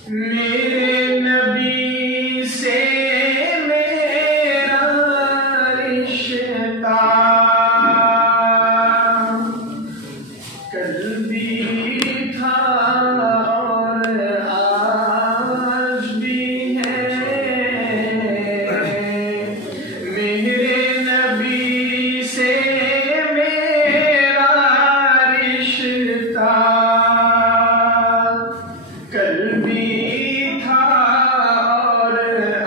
मेरे नबी से मेरा रिश्ता कल भी था और आज भी है। मेरे नबी से मेरा रिश्ता कल भी था और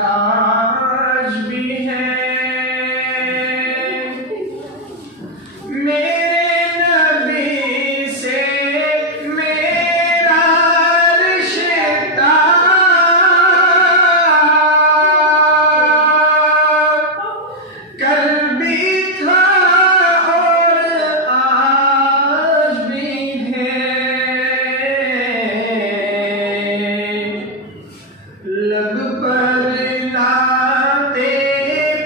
आज भी है। मेरे नबी से मेरा रिश्ता कल भी था और आज भी है। लब पर नाते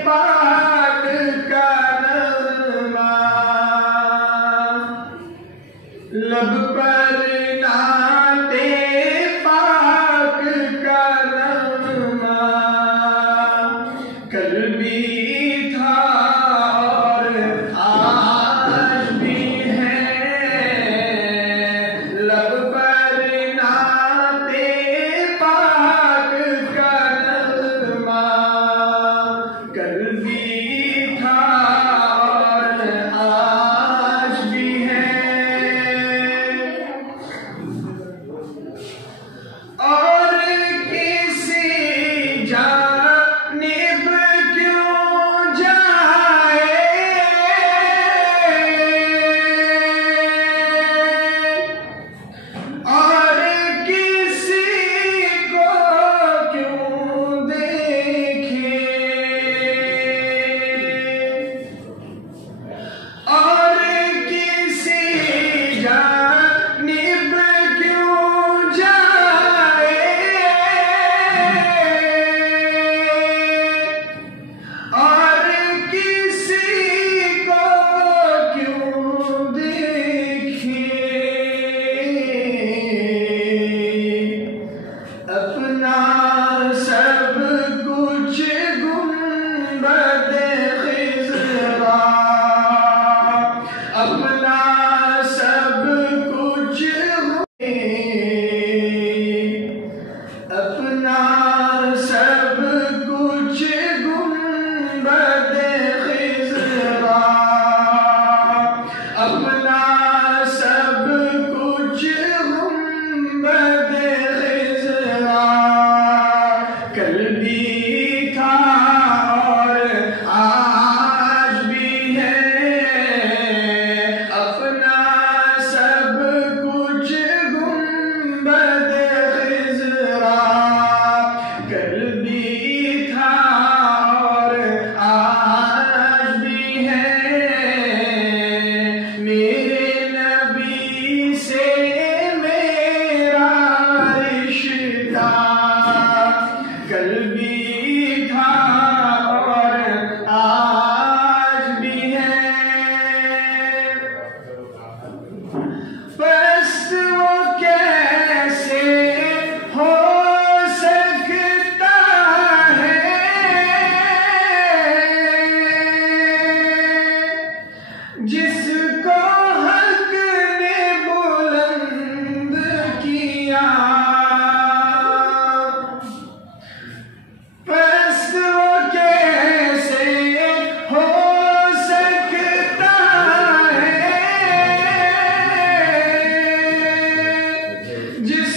पाक का नगमा, लब पर नाते पाक का नगमा कल भी था और आज भी है। लब पर नाते पाक का नगमा कल भी था और आज भी है। और किसी जानिब क्यों जाए, और किसी को क्यों देखे, और किसी जानिब क्यों जाए, और किसी को क्यों देखे। अपना सब कुछ गुंबद खिज़रा, अपना सब कुछ अपना सब कुछ गुंबद खिज़रा, अपना सब कुछ गुंबद खिज़रा कल भी था और आज भी है। अपना सब कुछ गुंबद खिज़रा कल भी था और आज भी है। मेरे नबी से मेरा रिश्ता कल भी था और आज भी है। बस वो कैसे हो सकता है, जिसको हक ने बुलंद किया। बस वो कैसे हो सकता है, जिस